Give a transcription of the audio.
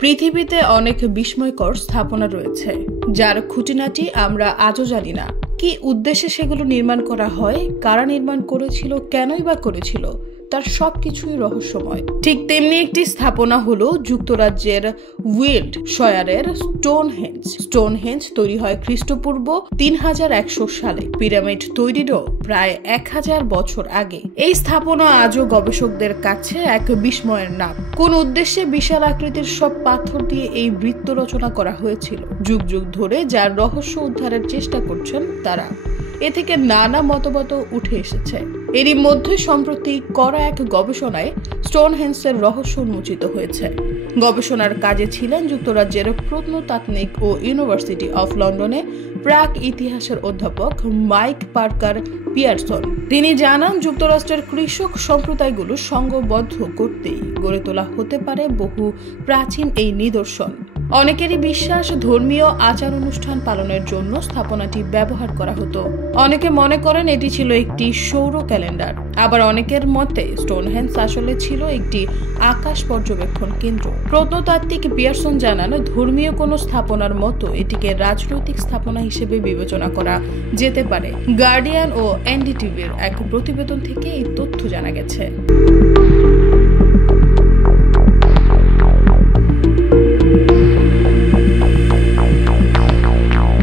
পৃথিবীতে অনেক বিস্ময়কর স্থাপনা রয়েছে, যার খুঁটিনাটি আমরা আজও জানি না। কি উদ্দেশ্যে সেগুলো নির্মাণ করা হয়, কারা নির্মাণ করেছিল, কেনই বা করেছিল, তার সবকিছুই রহস্যময়। ঠিক তেমনি একটি স্থাপনা হলো যুক্তরাজ্যের উইল্টশায়ারের স্টোনহেঞ্জ। স্টোনহেঞ্জ তৈরি হয় খ্রিস্টপূর্ব 3100 সালে, পিরামিড তৈরিরও প্রায় 1000 বছর আগে। এই স্থাপনা আজও গবেষকদের কাছে এক বিস্ময়ের নাম। কোন উদ্দেশ্যে বিশাল আকৃতির সব পাথর দিয়ে এই বৃত্ত রচনা করা হয়েছিল, যুগ যুগ ধরে যার রহস্য উদ্ধারের চেষ্টা করছেন তারা। এ থেকে নানা মতবাদ উঠে এসেছে। এরই মধ্যে সম্প্রতি করা এক গবেষণায় স্টোনহেঞ্জের রহস্য উন্মোচিত হয়েছে। গবেষণার কাজে ছিলেন যুক্তরাজ্যের প্রত্নতাত্ত্বিক ও ইউনিভার্সিটি অফ লন্ডনে প্রাক ইতিহাসের অধ্যাপক মাইক পার্কার পিয়ারসন। তিনি জানান, যুক্তরাষ্ট্রের কৃষক সম্প্রদায়গুলো সংঘবদ্ধ করতেই গড়ে তোলা হতে পারে বহু প্রাচীন এই নিদর্শন। অনেকেরই বিশ্বাস, ধর্মীয় আচার অনুষ্ঠান পালনের জন্য স্থাপনাটি ব্যবহার করা হতো। অনেকে মনে করেন এটি ছিল একটি সৌর ক্যালেন্ডার, আবার অনেকের মতে স্টোনহেঞ্জ আসলে ছিল একটি আকাশ পর্যবেক্ষণ কেন্দ্র। প্রত্নতাত্ত্বিক পিয়ারসন জানান, ধর্মীয় কোনো স্থাপনার মতো এটিকে রাজনৈতিক স্থাপনা হিসেবে বিবেচনা করা যেতে পারে। গার্ডিয়ান ও এনডিটিভির এক প্রতিবেদন থেকে এই তথ্য জানা গেছে।